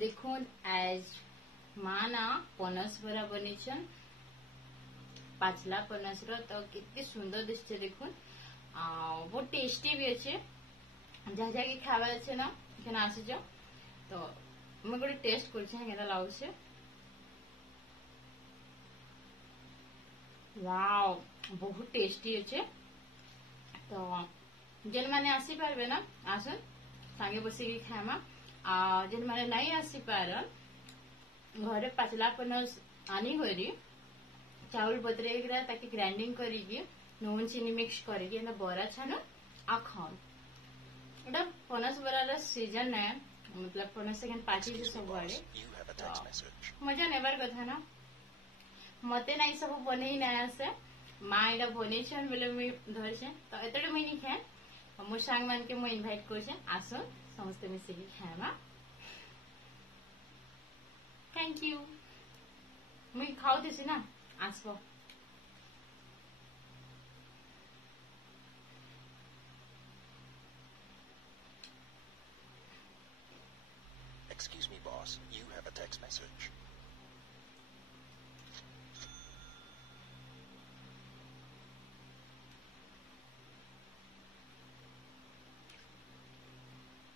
देखुन आज माँ ना पनस बरा बनीचन पाचला पनस तो कितनी सुंदर दिशे देखुन बहुत टेस्टी भी अच्छे जहाँ जहाँ की खावा अच्छे ना एखाने आसी जाओ तो मैं गोटे टेस्ट कर लागे वाओ बहुत टेस्टी अच्छे तो जेन मैंने आसी पारे ना आसन सांगे बसिकी खामा जेन मैंने नहीं आसी पार घरे पाचला पनस आनी करी चाउल बदरे ताकि ग्राइंडिंग करी नून चीनी मिक्स करी बरा छान आ खाओ एटा पनस बरार सीजन है मतलब पनस पाची सब मजा नेबार कथा ना मते नाई सब बने ना आसे माँ एटा बने बोले मुई धरछे तो एतटे मुई नहीं खाए मो सांग मान के मुई इनवाइट करछे आसो समस्ते मिसिकी खाएमा थैंक यू मुई खाऊथेसी ना आसबो Excuse me, boss. You have a text message.